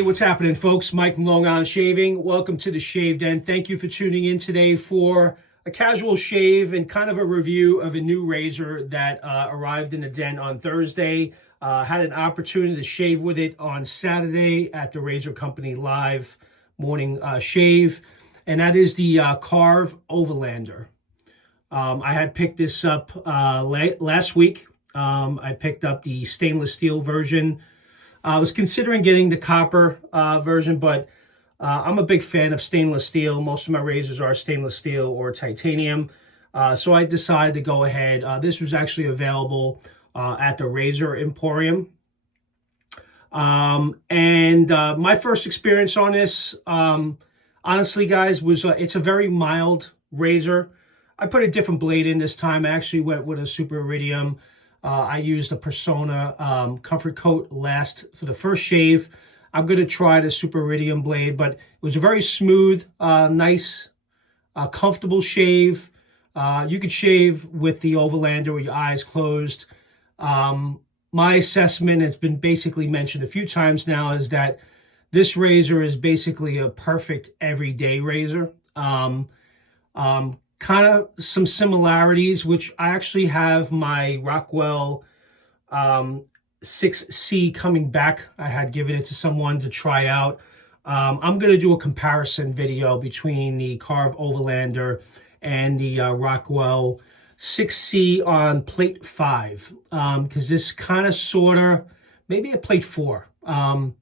Hey, what's happening, folks? Mike from Long Island Shaving. Welcome to the Shave Den. Thank you for tuning in today for a casual shave and kind of a review of a new razor that arrived in the den on Thursday. Had an opportunity to shave with it on Saturday at the Razor Company Live morning shave, and that is the Karve Overlander. I had picked this up last week. I picked up the stainless steel version. I was considering getting the copper version, but I'm a big fan of stainless steel. Most of my razors are stainless steel or titanium. So I decided to go ahead. This was actually available at the Razor Emporium. My first experience on this, honestly, guys, was it's a very mild razor. I put a different blade in this time. I actually went with a Super Iridium. I used a Persona Comfort Coat last for the first shave. I'm going to try the Super Iridium blade, but it was a very smooth, nice, comfortable shave. You could shave with the Overlander with your eyes closed. My assessment, it's been basically mentioned a few times now, is that this razor is basically a perfect everyday razor. Kind of some similarities, which I actually have my Rockwell 6C coming back. I had given it to someone to try out. I'm going to do a comparison video between the Karve Overlander and the Rockwell 6C on plate 5, because this kind of sort of, maybe a plate 4. I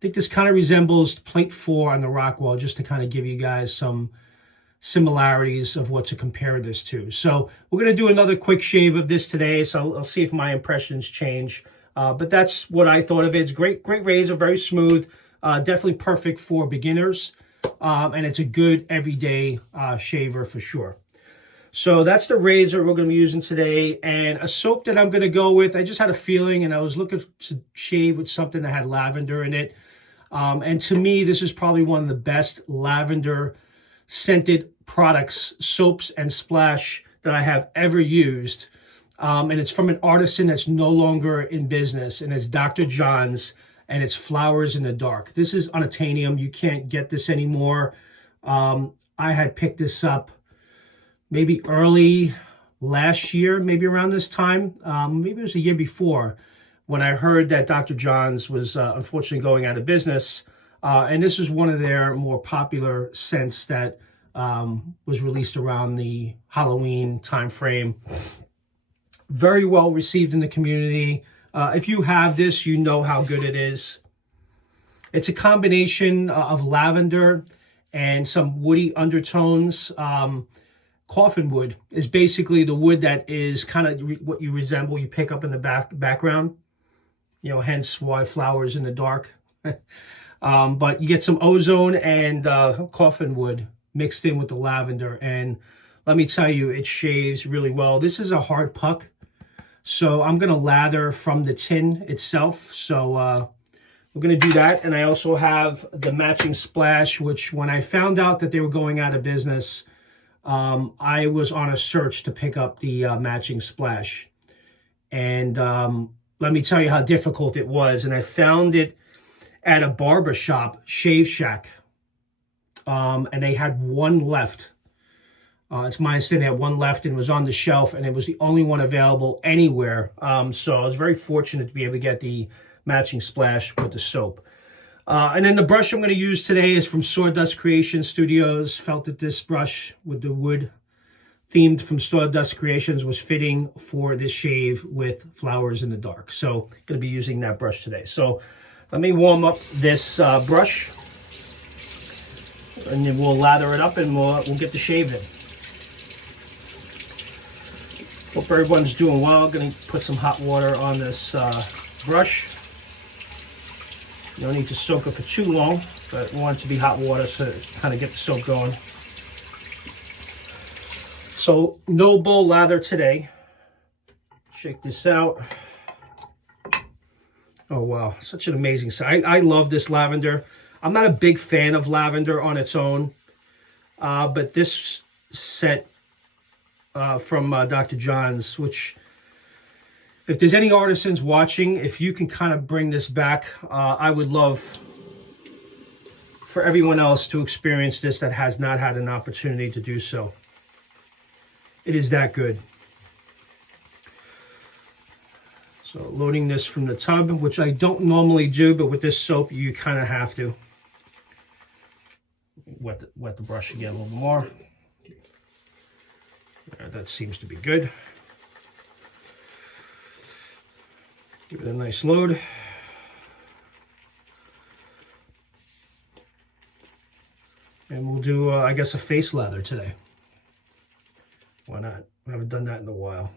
think this kind of resembles plate 4 on the Rockwell, just to kind of give you guys some similarities of what to compare this to. So we're going to do another quick shave of this today, so I'll see if my impressions change. But that's what I thought of it. It's great razor, very smooth, definitely perfect for beginners, and it's a good everyday shaver for sure. So that's the razor we're going to be using today, and a soap that I'm going to go with. I just had a feeling, and I was looking to shave with something that had lavender in it. And to me, this is probably one of the best lavender scented products, soaps and splash that I have ever used. And it's from an artisan that's no longer in business, and it's Dr. John's, and it's Flowers in the Dark. This is unattainable. You can't get this anymore. I had picked this up maybe early last year, maybe around this time. Maybe it was a year before, when I heard that Dr. John's was unfortunately going out of business. And this is one of their more popular scents that was released around the Halloween time frame. Very well received in the community. If you have this, you know how good it is. It's a combination of lavender and some woody undertones. Coffin wood is basically the wood that is kind of what you resemble, you pick up in the background. You know, hence why Flowers in the Dark. But you get some ozone and coffin wood mixed in with the lavender, and let me tell you, it shaves really well. This is a hard puck, so I'm going to lather from the tin itself. So we're going to do that, and I also have the matching splash, which when I found out that they were going out of business, I was on a search to pick up the matching splash, and let me tell you how difficult it was. And I found it at a barber shop, Shave Shack, and they had one left. It's my understanding they had one left, and it was on the shelf, and it was the only one available anywhere. So I was very fortunate to be able to get the matching splash with the soap. And then the brush I'm going to use today is from Sawdust Creation Studios. Felt that this brush with the wood themed from Sawdust Creations was fitting for this shave with Flowers in the Dark. So I'm going to be using that brush today. So let me warm up this brush, and then we'll lather it up, and we'll get the shave in. Hope everyone's doing well. I'm going to put some hot water on this brush. You don't need to soak it for too long, but we want it to be hot water so it kind of get the soak going. So no bowl lather today. Shake this out. Oh wow, such an amazing scent. I love this lavender. I'm not a big fan of lavender on its own, but this set from Dr. John's, which, if there's any artisans watching, if you can kind of bring this back, I would love for everyone else to experience this that has not had an opportunity to do so. It is that good. So loading this from the tub, which I don't normally do, but with this soap, you kind of have to. Wet the brush again a little more. That seems to be good. Give it a nice load. And we'll do, I guess, a face lather today. Why not? I haven't done that in a while.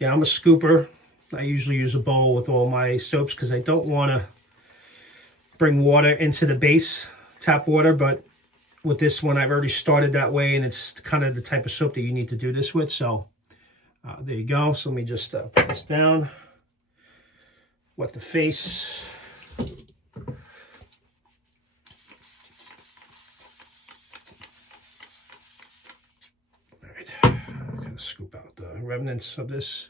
Yeah, I'm a scooper. I usually use a bowl with all my soaps because I don't want to bring water into the base, tap water, but with this one, I've already started that way, and it's kind of the type of soap that you need to do this with. So there you go. So let me just put this down. Wet the face. I'm going to scoop out the remnants of this.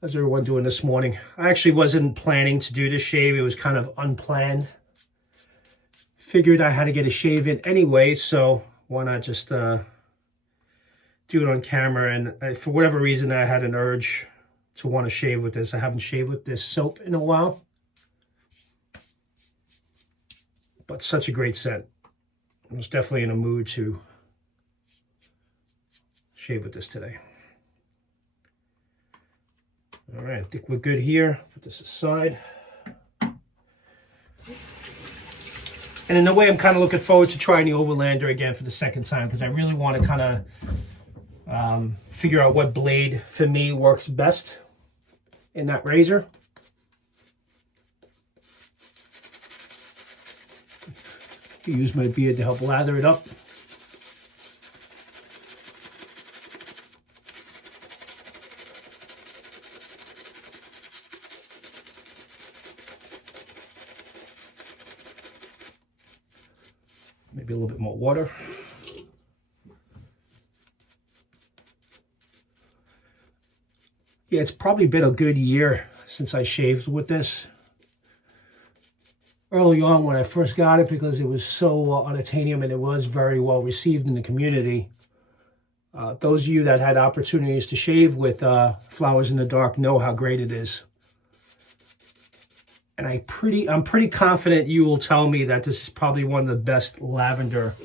How's everyone doing this morning? I actually wasn't planning to do this shave. It was kind of unplanned. Figured I had to get a shave in anyway, so why not just do it on camera? And for whatever reason, I had an urge to want to shave with this. I haven't shaved with this soap in a while. But such a great scent. I was definitely in a mood to shave with this today. All right, I think we're good here. Put this aside. And in a way, I'm kind of looking forward to trying the Overlander again for the second time, because I really want to kind of figure out what blade for me works best in that razor. Use my beard to help lather it up. Maybe a little bit more water. Yeah, it's probably been a good year since I shaved with this. Early on when I first got it, because it was so unattainable and it was very well received in the community. Those of you that had opportunities to shave with Flowers in the Dark know how great it is. And I'm pretty confident you will tell me that this is probably one of the best lavender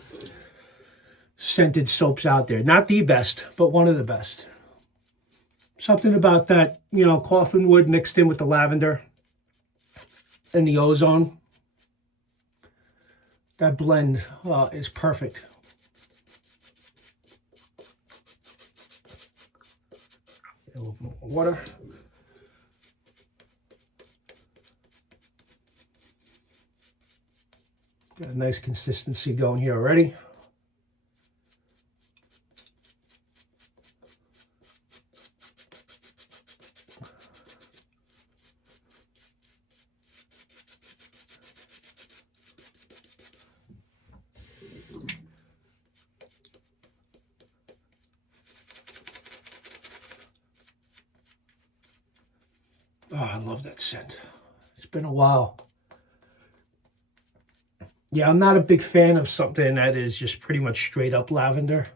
scented soaps out there. Not the best, but one of the best. Something about that, you know, coffin wood mixed in with the lavender and the ozone. That blend is perfect. A little more water. Got a nice consistency going here already. Oh, I love that scent. It's been a while. Yeah, I'm not a big fan of something that is just pretty much straight up lavender.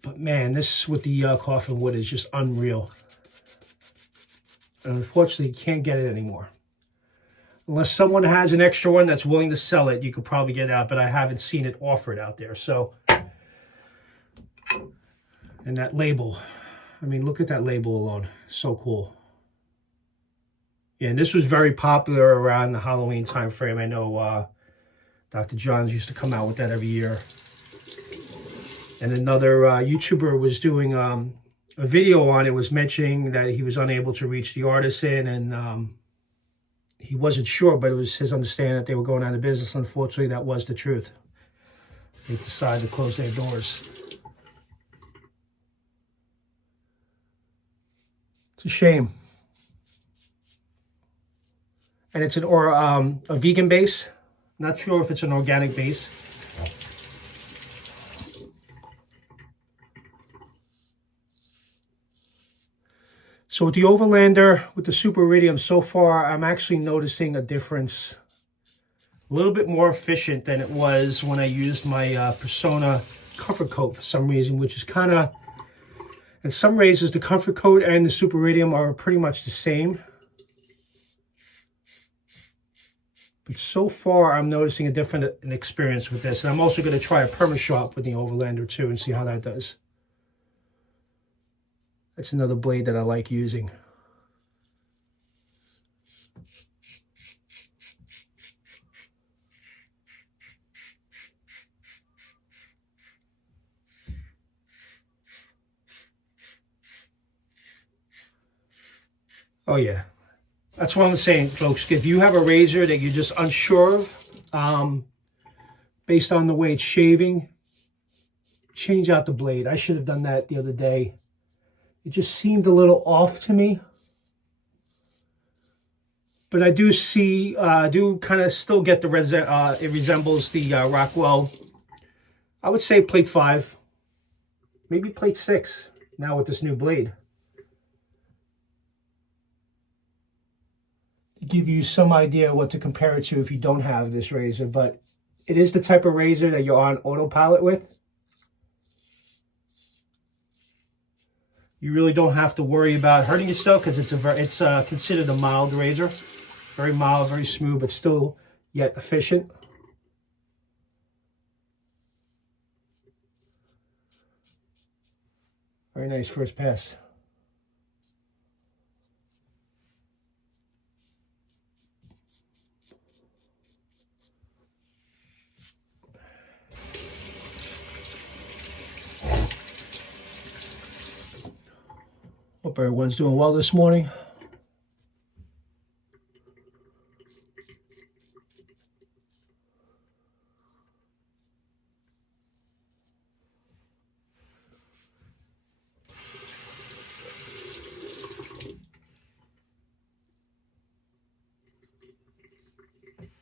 But man, this with the coffin wood is just unreal. And unfortunately, you can't get it anymore. Unless someone has an extra one that's willing to sell it, you could probably get it out, but I haven't seen it offered out there. So, and that label. I mean, look at that label alone. So cool. Yeah, and this was very popular around the Halloween time frame. I know Dr. Johns used to come out with that every year. And another YouTuber was doing a video on it, was mentioning that he was unable to reach the artisan, and he wasn't sure, but it was his understanding that they were going out of business. Unfortunately, that was the truth. They decided to close their doors. It's a shame. And it's a vegan base. Not sure if it's an organic base. So with the Overlander, with the Super Iridium, so far, I'm actually noticing a difference. A little bit more efficient than it was when I used my Persona Comfort Coat for some reason, which is kind of, in some razors, the Comfort Coat and the Super Iridium are pretty much the same. But so far, I'm noticing a different experience with this. And I'm also going to try a Perma-Sharp with the Overlander too and see how that does. That's another blade that I like using. Oh yeah, that's what I'm saying, folks. If you have a razor that you're just unsure of, based on the way it's shaving, change out the blade. I should have done that the other day. It just seemed a little off to me. But I do see, do kind of still get the, it resembles the Rockwell. I would say plate 5, maybe plate 6 now with this new blade. To give you some idea what to compare it to if you don't have this razor, but it is the type of razor that you're on autopilot with. You really don't have to worry about hurting yourself because it's considered a mild razor. Very mild, very smooth, but still yet efficient. Very nice first pass. Hope everyone's doing well this morning.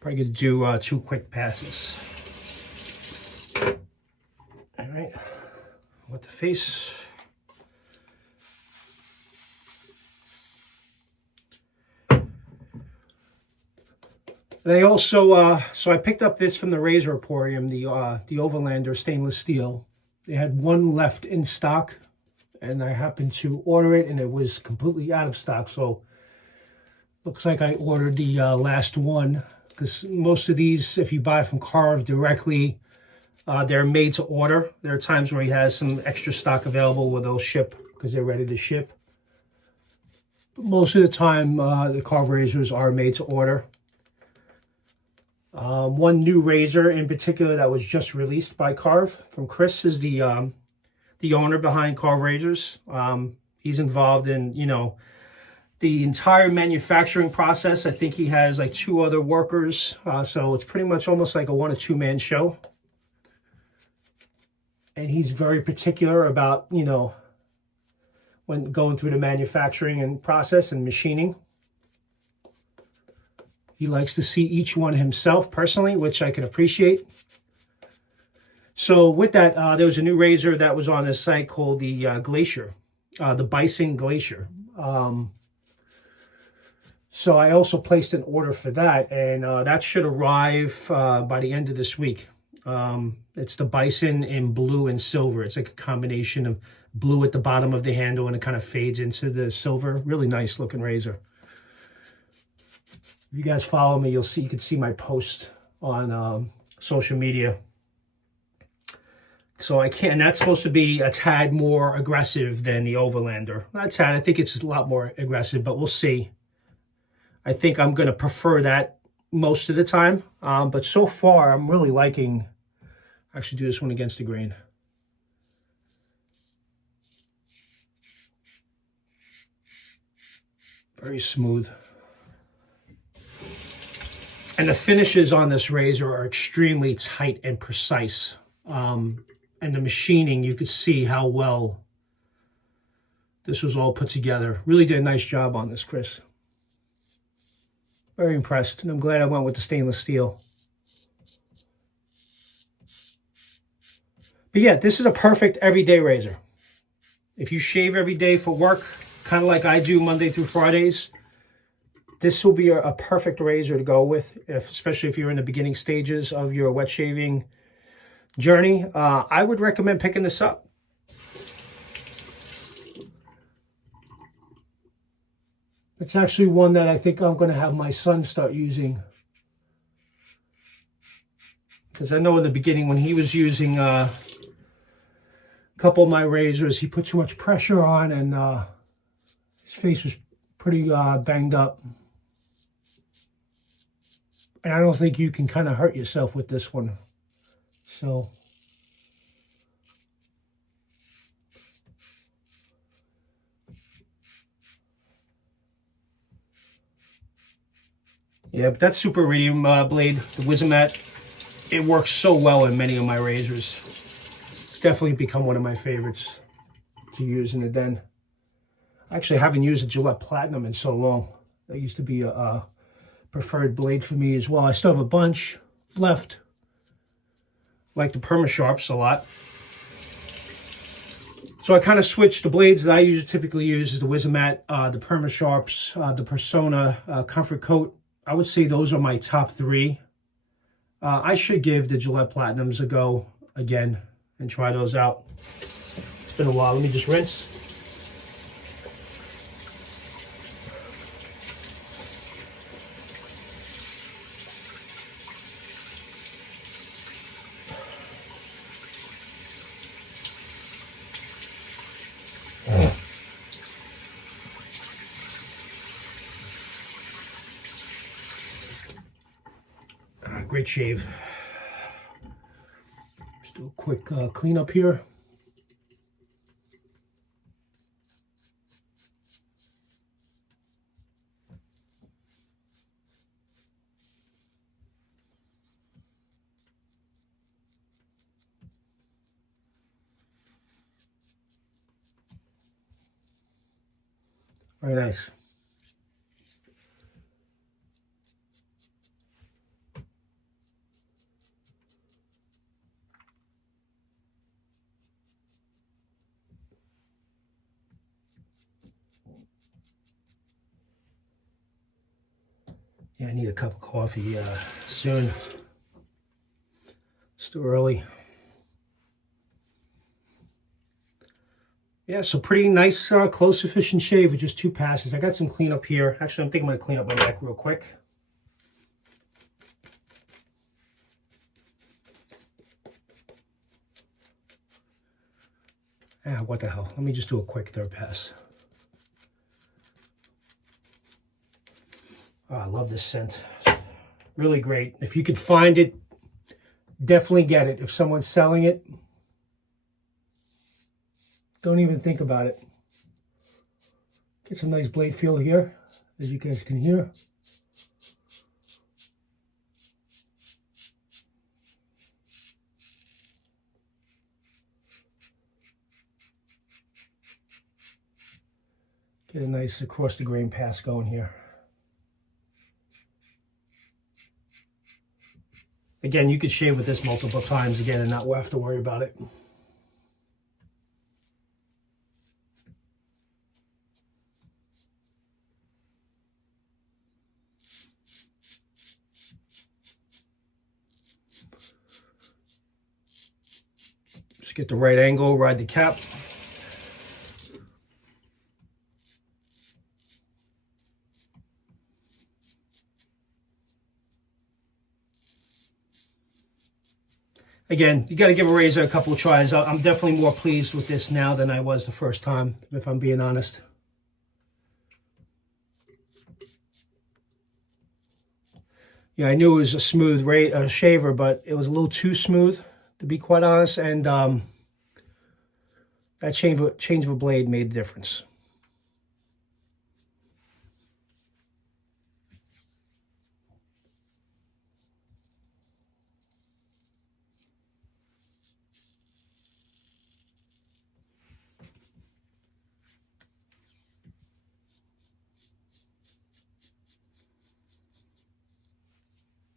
Probably going to do 2 quick passes. All right, with the face. And I also, so I picked up this from the Razor Emporium, the Overlander stainless steel. They had one left in stock, and I happened to order it, and it was completely out of stock. So looks like I ordered the last one, because most of these, if you buy from Karve directly, they're made to order. There are times where he has some extra stock available where they'll ship because they're ready to ship. But most of the time, the Karve razors are made to order. One new razor in particular that was just released by Karve from Chris is the owner behind Karve Razors. He's involved in, you know, the entire manufacturing process. I think he has like 2 other workers. So it's pretty much almost like a 1 or 2 man show. And he's very particular about, you know, when going through the manufacturing and process and machining. He likes to see each one himself personally, which I can appreciate. So with that, there was a new razor that was on his site called the Glacier, the Bison Glacier. So I also placed an order for that, and that should arrive by the end of this week. It's the Bison in blue and silver. It's like a combination of blue at the bottom of the handle, and it kind of fades into the silver. Really nice looking razor. If you guys follow me, you can see my post on social media. So I can't, and that's supposed to be a tad more aggressive than the Overlander. Not a tad, I think it's a lot more aggressive, but we'll see. I think I'm going to prefer that most of the time. But so far, I'm really liking, actually do this one against the grain. Very smooth. And the finishes on this razor are extremely tight and precise. And the machining, you could see how well this was all put together. Really did a nice job on this, Chris. Very impressed, and I'm glad I went with the stainless steel. But yeah, this is a perfect everyday razor. If you shave every day for work, kind of like I do Monday through Fridays, this will be a perfect razor to go with, especially if you're in the beginning stages of your wet shaving journey. I would recommend picking this up. It's actually one that I think I'm going to have my son start using. Because I know in the beginning when he was using a couple of my razors, he put too much pressure on and his face was pretty banged up. And I don't think you can kind of hurt yourself with this one. So yeah, but that super iridium blade, the Wizamat, it works so well in many of my razors. It's definitely become one of my favorites to use in the den. Actually, I haven't used a Gillette Platinum in so long. That used to be a preferred blade for me as well. I still have a bunch left. Like the Perma-Sharps a lot. So I kind of switched. The blades that I typically use is the Wizamat, the Perma-Sharps, the Persona, Comfort Coat. I would say those are my top three. I should give the Gillette Platinums a go again and try those out. It's been a while. Let me just rinse. Great shave. Just do a quick cleanup here. Very nice. Yeah, I need a cup of coffee soon. It's too early. Yeah, so pretty nice, close, efficient shave with just 2 passes. I got some cleanup here. Actually, I'm thinking I'm going to clean up my neck real quick. Ah, what the hell. Let me just do a quick third pass. Oh, I love this scent. Really great. If you could find it, definitely get it. If someone's selling it, don't even think about it. Get some nice blade feel here, as you guys can hear. Get a nice across the grain pass going here. Again, you could shave with this multiple times again and not have to worry about it. Just get the right angle, ride the cap. Again, you got to give a razor a couple of tries. I'm definitely more pleased with this now than I was the first time, if I'm being honest. Yeah, I knew it was a smooth shaver, but it was a little too smooth, to be quite honest. And that change of a blade made the difference.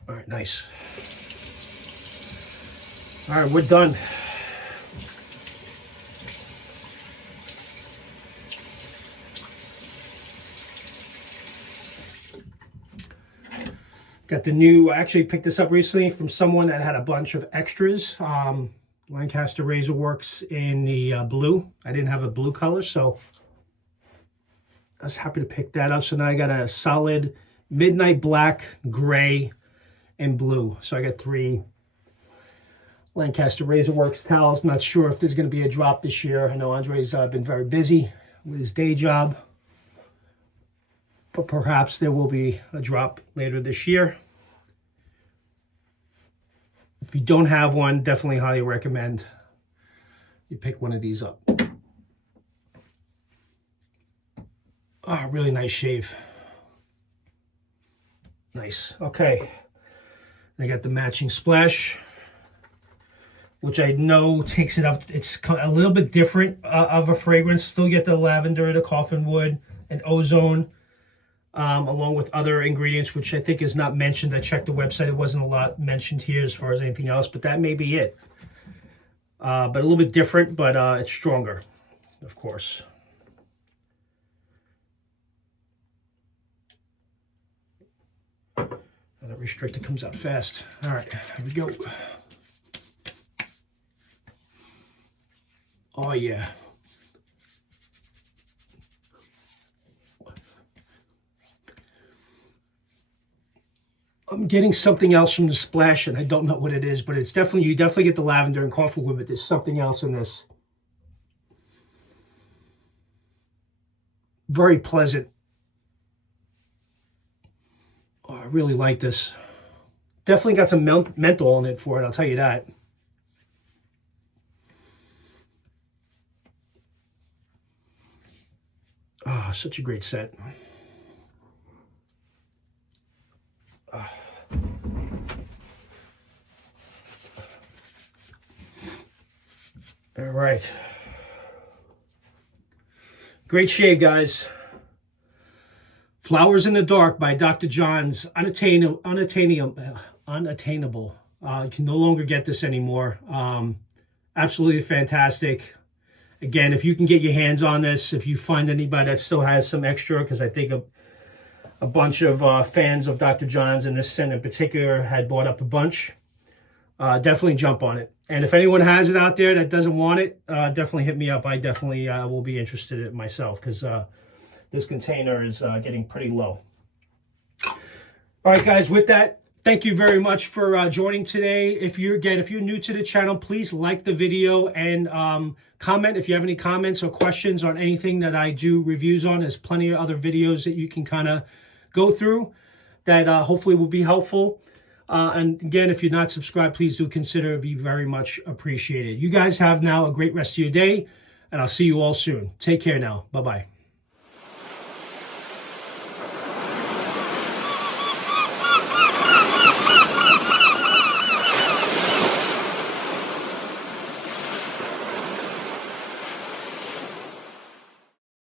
All right, nice. All right, we're done. Got the new, I actually picked this up recently from someone that had a bunch of extras. Lancaster Razor Works in the blue. I didn't have a blue color, so I was happy to pick that up. So now I got a solid midnight black, gray, and blue. So I got 3 Lancaster Razor Works towels. Not sure if there's going to be a drop this year. I know Andre's been very busy with his day job, but perhaps there will be a drop later this year. If you don't have one, definitely highly recommend you pick one of these up. Oh, really nice shave. Nice. Okay. I got the matching splash, which I know takes it up. It's a little bit different of a fragrance. Still get the lavender, the coffin wood, and ozone, along with other ingredients, which I think is not mentioned. I checked the website. It wasn't a lot mentioned here as far as anything else, but that may be it. But a little bit different, but it's stronger, of course. And that restrictor comes out fast. All right, here we go. Oh, yeah. I'm getting something else from the splash, and I don't know what it is, but it's definitely, you definitely get the lavender and coffee wood, but there's something else in this. Very pleasant. Oh, I really like this. Definitely got some menthol in it for it, I'll tell you that. Ah, oh, such a great scent. Oh. All right. Great shave, guys. Flowers in the Dark by Dr. John's. Unattainable. You can no longer get this anymore. Absolutely fantastic. Again, if you can get your hands on this, if you find anybody that still has some extra, because I think a bunch of fans of Dr. John's and this scent in particular had bought up a bunch, definitely jump on it. And if anyone has it out there that doesn't want it, definitely hit me up. I definitely will be interested in it myself, because this container is getting pretty low. All right, guys, with that, thank you very much for joining today. If you're new to the channel, please like the video and comment if you have any comments or questions on anything that I do reviews on. There's plenty of other videos that you can kind of go through that hopefully will be helpful. And again, if you're not subscribed, please do consider. It'd be very much appreciated. You guys have now a great rest of your day, and I'll see you all soon. Take care now. Bye-bye.